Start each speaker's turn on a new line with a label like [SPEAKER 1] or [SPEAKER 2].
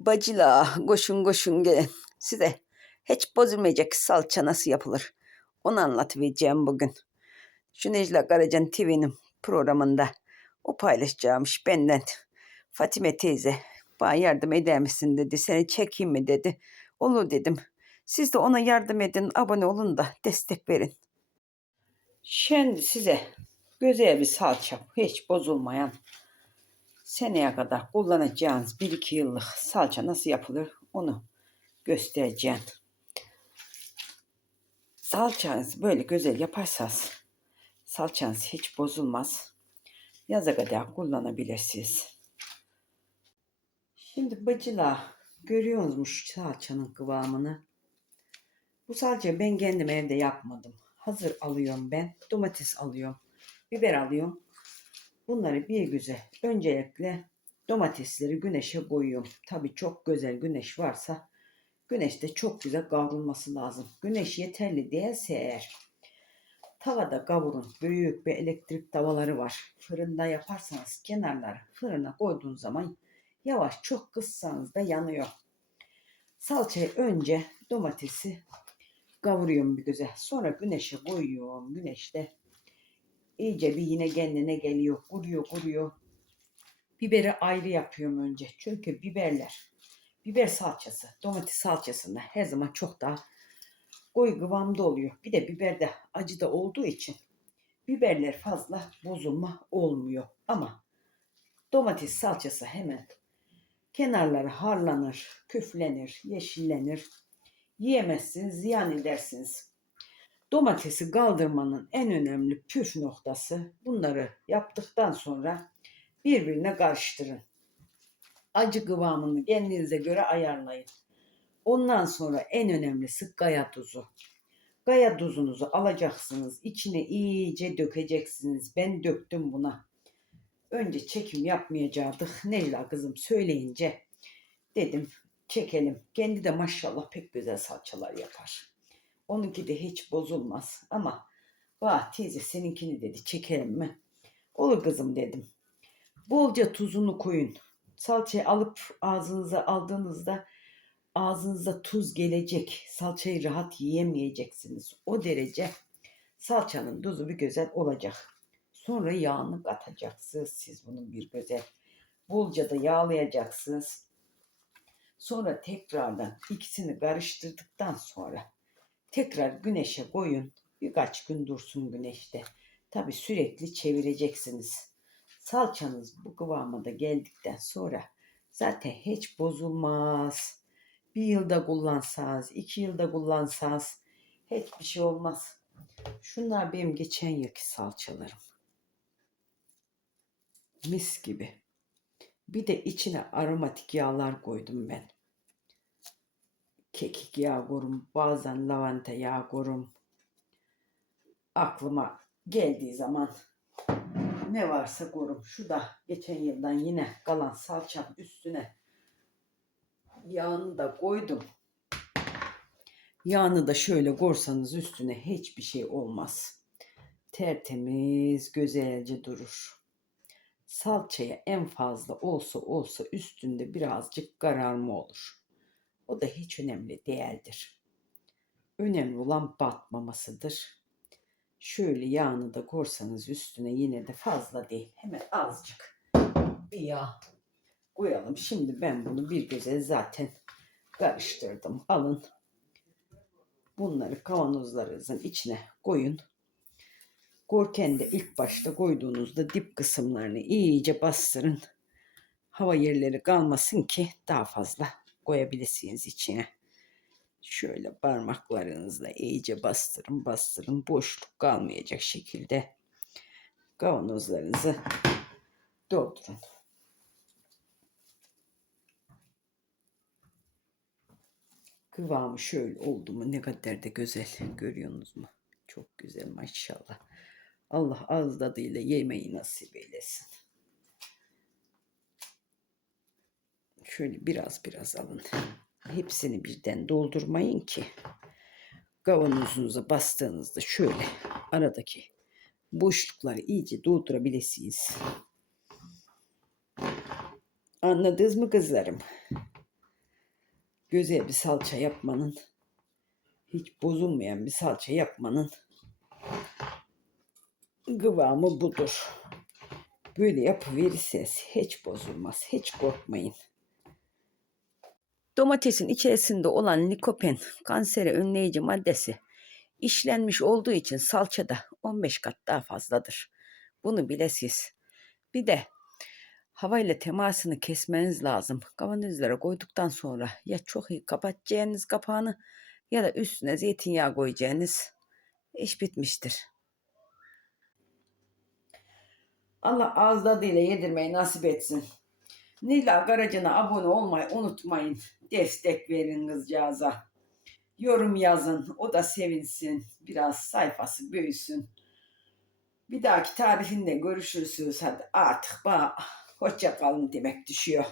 [SPEAKER 1] Bacıla koşun koşun gelin. Size hiç bozulmayacak salça nasıl yapılır? Onu anlatıvereceğim bugün. Şu Necla Karacan TV'nin programında o paylaşacağımış benden. Fatime teyze bana yardım eder misin dedi. Seni çekeyim mi dedi. Olur dedim. Siz de ona yardım edin, abone olun da destek verin. Şimdi size güzel bir salça, hiç bozulmayan, seneye kadar kullanacağınız 1-2 yıllık salça nasıl yapılır onu göstereceğim. Salçanızı böyle güzel yaparsanız salçanız hiç bozulmaz. Yaza kadar kullanabilirsiniz. Şimdi bacılar görüyorsunuz salçanın kıvamını. Bu salçayı ben kendim evde yapmadım. Hazır alıyorum ben. Domates alıyorum. Biber alıyorum. Bunları bir güzel öncelikle domatesleri güneşe koyuyorum. Tabii çok güzel güneş varsa güneşte çok güzel kavrulması lazım. Güneş yeterli değilse eğer tavada kavurun. Büyük bir elektrik tavaları var. Fırında yaparsanız kenarları fırına koyduğun zaman yavaş çok kıssanız da yanıyor. Salçayı önce domatesi kavuruyorum bir güzel. Sonra güneşe koyuyorum. Güneşte iyice bir yine kendine geliyor. Kuruyor kuruyor. Biberi ayrı yapıyorum önce. Çünkü biberler, biber salçası, domates salçasında her zaman çok daha koyu kıvamda oluyor. Bir de biber de acı da olduğu için biberler fazla bozulma olmuyor. Ama domates salçası hemen kenarları harlanır, küflenir, yeşillenir. Yiyemezsiniz, ziyan edersiniz. Domatesi kaldırmanın en önemli püf noktası bunları yaptıktan sonra birbirine karıştırın. Acı kıvamını kendinize göre ayarlayın. Ondan sonra en önemlisi kaya tuzu. Kaya tuzunuzu alacaksınız. içine iyice dökeceksiniz. Ben döktüm buna. Önce çekim yapmayacaktık. Necla kızım söyleyince dedim çekelim. Kendi de maşallah pek güzel salçalar yapar. Onunki de hiç bozulmaz. Ama vah teyze seninkini dedi çekelim mi? Olur kızım dedim. Bolca tuzunu koyun. Salçayı alıp ağzınıza aldığınızda ağzınıza tuz gelecek. Salçayı rahat yiyemeyeceksiniz. O derece salçanın tuzu bir güzel olacak. Sonra yağını katacaksınız siz bunun bir güzel. Bolca da yağlayacaksınız. Sonra tekrardan ikisini karıştırdıktan sonra tekrar güneşe koyun. Birkaç gün dursun güneşte. Tabi sürekli çevireceksiniz. Salçanız bu kıvama da geldikten sonra zaten hiç bozulmaz. Bir yılda kullansanız, iki yılda kullansanız hiçbir şey olmaz. Şunlar benim geçen yılki salçalarım. Mis gibi. Bir de içine aromatik yağlar koydum ben. Kekik yağı bazen lavanta yağı. Aklıma geldiği zaman ne varsa koyurum. Şu da geçen yıldan yine kalan salçam üstüne yağını da koydum. Yağını da şöyle korsanız üstüne hiçbir şey olmaz. Tertemiz, güzelce durur. Salçaya en fazla olsa olsa üstünde birazcık kararma olur. O da hiç önemli değildir. Önemli olan batmamasıdır. Şöyle yağını da korsanız üstüne yine de fazla değil. Hemen azıcık bir yağ koyalım. Şimdi ben bunu bir güzel zaten karıştırdım. Alın. Bunları kavanozlarınızın içine koyun. Korken de ilk başta koyduğunuzda dip kısımlarını iyice bastırın. Hava yerleri kalmasın ki daha fazla koyabilirsiniz içine. Şöyle parmaklarınızla iyice bastırın bastırın boşluk kalmayacak şekilde kavanozlarınızı doldurun. Kıvamı şöyle oldu mu ne kadar da güzel görüyorsunuz mu? Çok güzel maşallah. Allah ağız tadıyla yemeyi nasip eylesin. Şöyle biraz biraz alın. Hepsini birden doldurmayın ki. Kavanozunuza bastığınızda şöyle aradaki boşlukları iyice doldurabilirsiniz. Anladınız mı kızlarım? güzel bir salça yapmanın hiç bozulmayan bir salça yapmanın kıvamı budur. Böyle yapıverirseniz hiç bozulmaz. Hiç korkmayın. Domatesin içerisinde olan likopen kanseri önleyici maddesi işlenmiş olduğu için salçada 15 kat daha fazladır. Bunu bilesiz. Bir de havayla temasını kesmeniz lazım. Kavanozlara koyduktan sonra ya çok iyi kapatacaksınız kapağını ya da üstüne zeytinyağı koyacaksınız. İş bitmiştir. Allah ağız tadıyla yedirmeyi nasip etsin. Nila Garacı'na abone olmayı unutmayın. Destek verin kızcağıza. Yorum yazın. O da sevinsin. Biraz sayfası büyüsün. Bir dahaki tarifinde görüşürsünüz. Hadi artık bana hoşça kalın demek düşüyor.